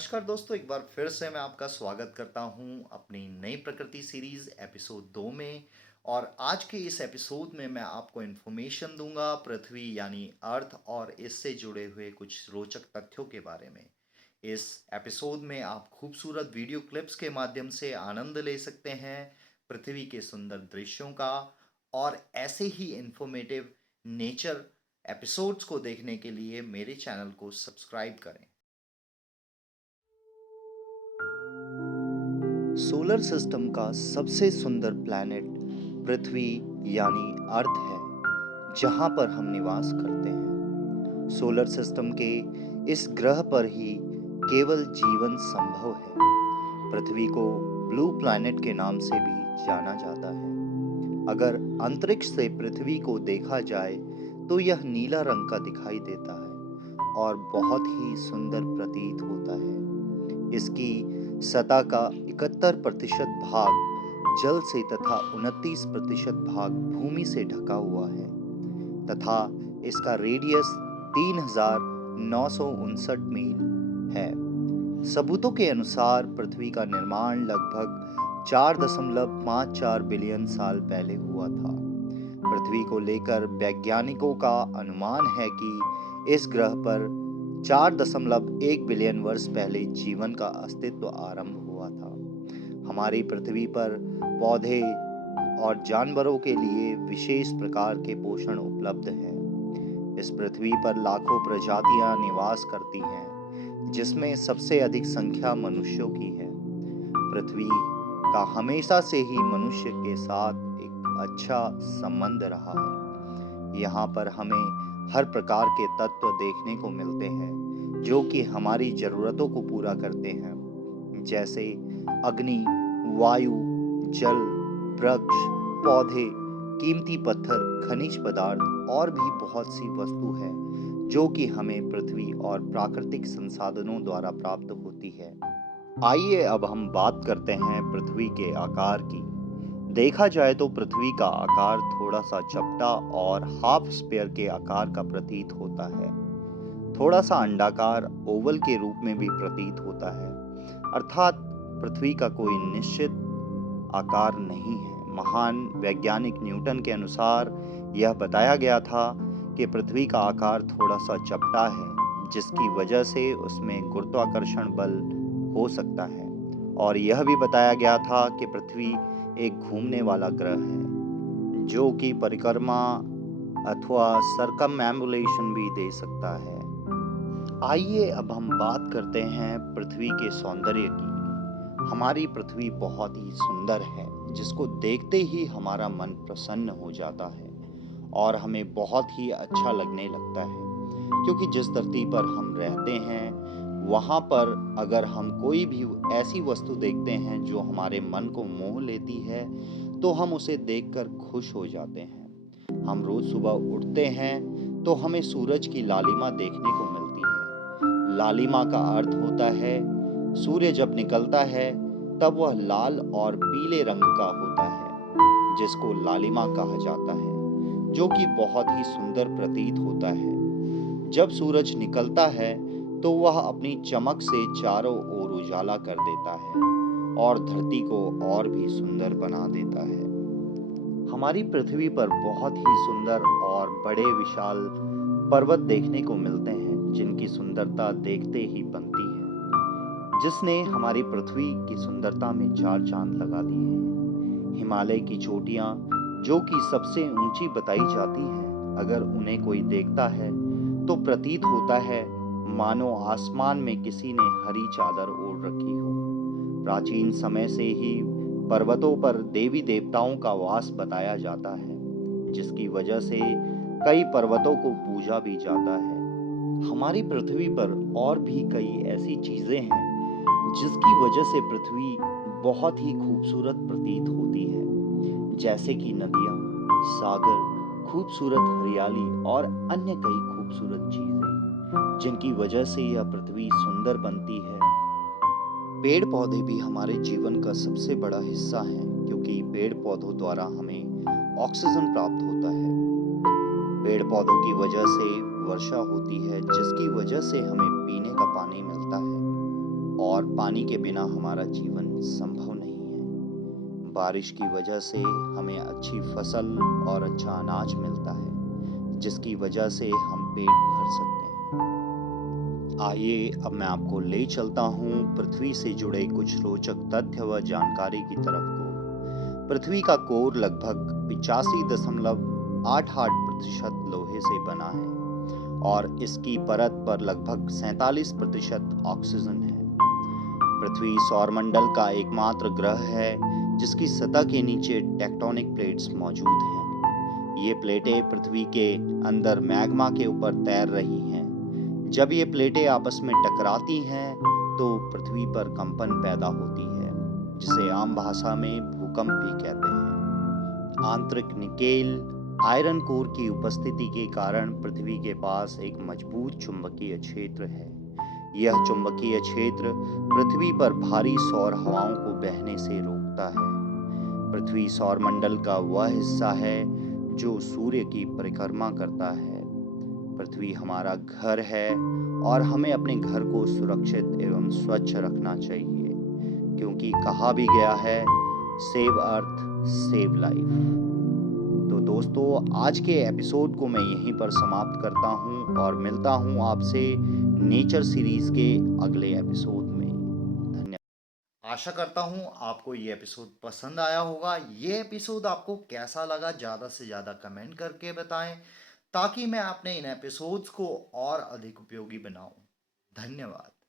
नमस्कार दोस्तों, एक बार फिर से मैं आपका स्वागत करता हूं अपनी नई प्रकृति सीरीज एपिसोड 2 में। और आज के इस एपिसोड में मैं आपको इन्फॉर्मेशन दूंगा पृथ्वी यानी अर्थ और इससे जुड़े हुए कुछ रोचक तथ्यों के बारे में। इस एपिसोड में आप खूबसूरत वीडियो क्लिप्स के माध्यम से आनंद ले सकते हैं पृथ्वी के सुंदर दृश्यों का। और ऐसे ही इंफॉर्मेटिव नेचर एपिसोड्स को देखने के लिए मेरे चैनल को सब्सक्राइब करें। सोलर सिस्टम का सबसे सुंदर प्लैनेट पृथ्वी यानी अर्थ है, जहां पर हम निवास करते हैं। सोलर सिस्टम के इस ग्रह पर ही केवल जीवन संभव है। पृथ्वी को ब्लू प्लैनेट के नाम से भी जाना जाता है। अगर अंतरिक्ष से पृथ्वी को देखा जाए तो यह नीला रंग का दिखाई देता है और बहुत ही सुंदर प्रतीत होता है। इसकी सतह का 71% भाग जल से तथा 29% भाग भूमि से ढका हुआ है तथा इसका रेडियस 3959 मील है। सबूतों के अनुसार पृथ्वी का निर्माण लगभग 4.54 बिलियन साल पहले हुआ था। पृथ्वी को लेकर वैज्ञानिकों का अनुमान है कि इस ग्रह पर 4.1 बिलियन वर्ष पहले जीवन का अस्तित्व आरंभ हुआ था। हमारी पृथ्वी पर पौधे और जानवरों के लिए विशेष प्रकार के पोषण उपलब्ध हैं। इस पृथ्वी पर लाखों प्रजातियां निवास करती हैं, जिसमें सबसे अधिक संख्या मनुष्यों की है। पृथ्वी का हमेशा से ही मनुष्य के साथ एक अच्छा संबंध रहा है। यहाँ पर हमें हर प्रकार के तत्व देखने को मिलते हैं जो कि हमारी जरूरतों को पूरा करते हैं, जैसे अग्नि, वायु, जल, वृक्ष, पौधे, कीमती पत्थर, खनिज पदार्थ और भी बहुत सी वस्तु है जो कि हमें पृथ्वी और प्राकृतिक संसाधनों द्वारा प्राप्त होती है। आइए अब हम बात करते हैं पृथ्वी के आकार की। देखा जाए तो पृथ्वी का आकार थोड़ा सा चपटा और हाफ स्फीयर के आकार का प्रतीत होता है। थोड़ा सा अंडाकार ओवल के रूप में भी प्रतीत होता है, अर्थात पृथ्वी का कोई निश्चित आकार नहीं है। महान वैज्ञानिक न्यूटन के अनुसार यह बताया गया था कि पृथ्वी का आकार थोड़ा सा चपटा है, जिसकी वजह से उसमें गुरुत्वाकर्षण बल हो सकता है। और यह भी बताया गया था कि पृथ्वी एक घूमने वाला ग्रह है जो कि परिक्रमा अथवा सर्कमएम्बुलेशन भी दे सकता है। आइए अब हम बात करते हैं पृथ्वी के सौंदर्य की। हमारी पृथ्वी बहुत ही सुंदर है, जिसको देखते ही हमारा मन प्रसन्न हो जाता है और हमें बहुत ही अच्छा लगने लगता है, क्योंकि जिस धरती पर हम रहते हैं वहाँ पर अगर हम कोई भी ऐसी वस्तु देखते हैं जो हमारे मन को मोह लेती है तो हम उसे देखकर खुश हो जाते हैं। हम रोज सुबह उठते हैं तो हमें सूरज की लालिमा देखने को मिलती है। लालिमा का अर्थ होता है सूर्य जब निकलता है तब वह लाल और पीले रंग का होता है, जिसको लालिमा कहा जाता है, जो कि बहुत ही सुंदर प्रतीत होता है। जब सूरज निकलता है तो वह अपनी चमक से चारों ओर उजाला कर देता है और धरती को और भी सुंदर बना देता है। हमारी पृथ्वी पर बहुत ही सुंदर और बड़े विशाल पर्वत देखने को मिलते हैं, जिनकी सुंदरता देखते ही बनती है, जिसने हमारी पृथ्वी की सुंदरता में चार चांद लगा दिए हैं। हिमालय की चोटियां, जो कि सबसे ऊंची बताई जाती हैं, अगर उन्हें कोई देखता है तो प्रतीत होता है मानो आसमान में किसी ने हरी चादर ओढ़ रखी हो। प्राचीन समय से ही पर्वतों पर देवी देवताओं का वास बताया जाता है, जिसकी वजह से कई पर्वतों को पूजा भी जाता है। हमारी पृथ्वी पर और भी कई ऐसी चीजें हैं जिसकी वजह से पृथ्वी बहुत ही खूबसूरत प्रतीत होती है, जैसे कि नदियाँ, सागर, खूबसूरत हरियाली और अन्य कई खूबसूरत चीजें, जिनकी वजह से यह पृथ्वी सुंदर बनती है। पेड़ पौधे भी हमारे जीवन का सबसे बड़ा हिस्सा हैं, क्योंकि पेड़ पौधों द्वारा हमें ऑक्सीजन प्राप्त होता है। पेड़ पौधों की वजह से वर्षा होती है, जिसकी वजह से हमें पीने का पानी मिलता है और पानी के बिना हमारा जीवन संभव नहीं है। बारिश की वजह से हमें अच्छी फसल और अच्छा अनाज मिलता है, जिसकी वजह से हम पेट भर सकते हैं। आइए अब मैं आपको ले चलता हूँ पृथ्वी से जुड़े कुछ रोचक तथ्य व जानकारी की तरफ को। पृथ्वी का कोर लगभग 85.88% लोहे से बना है और इसकी परत पर लगभग 47% ऑक्सीजन है। पृथ्वी सौरमंडल का एकमात्र ग्रह है जिसकी सतह के नीचे टेक्टोनिक प्लेट्स मौजूद हैं। ये प्लेटें पृथ्वी के अंदर मैग्मा के ऊपर तैर रही हैं। जब ये प्लेटें आपस में टकराती हैं तो पृथ्वी पर कंपन पैदा होती है, जिसे आम भाषा में भूकंप भी कहते हैं। आंतरिक निकेल आयरन कोर की उपस्थिति के कारण पृथ्वी के पास एक मजबूत चुंबकीय क्षेत्र है। यह चुंबकीय क्षेत्र पृथ्वी पर भारी सौर हवाओं को बहने से रोकता है। पृथ्वी सौरमंडल का वह हिस्सा है जो सूर्य की परिक्रमा करता है। पृथ्वी हमारा घर है और हमें अपने घर को सुरक्षित एवं स्वच्छ रखना चाहिए, क्योंकि कहा भी गया है, सेव अर्थ सेव लाइफ। तो दोस्तों, आज के एपिसोड को मैं यहीं पर समाप्त करता हूं और मिलता हूं आपसे नेचर सीरीज के अगले एपिसोड में। धन्यवाद। आशा करता हूं आपको ये एपिसोड पसंद आया होगा। ये एपिसोड आपको कैसा लगा, ज़्यादा से ज़्यादा कमेंट करके बताएं, ताकि मैं अपने इन एपिसोड्स को और अधिक उपयोगी बनाऊं। धन्यवाद।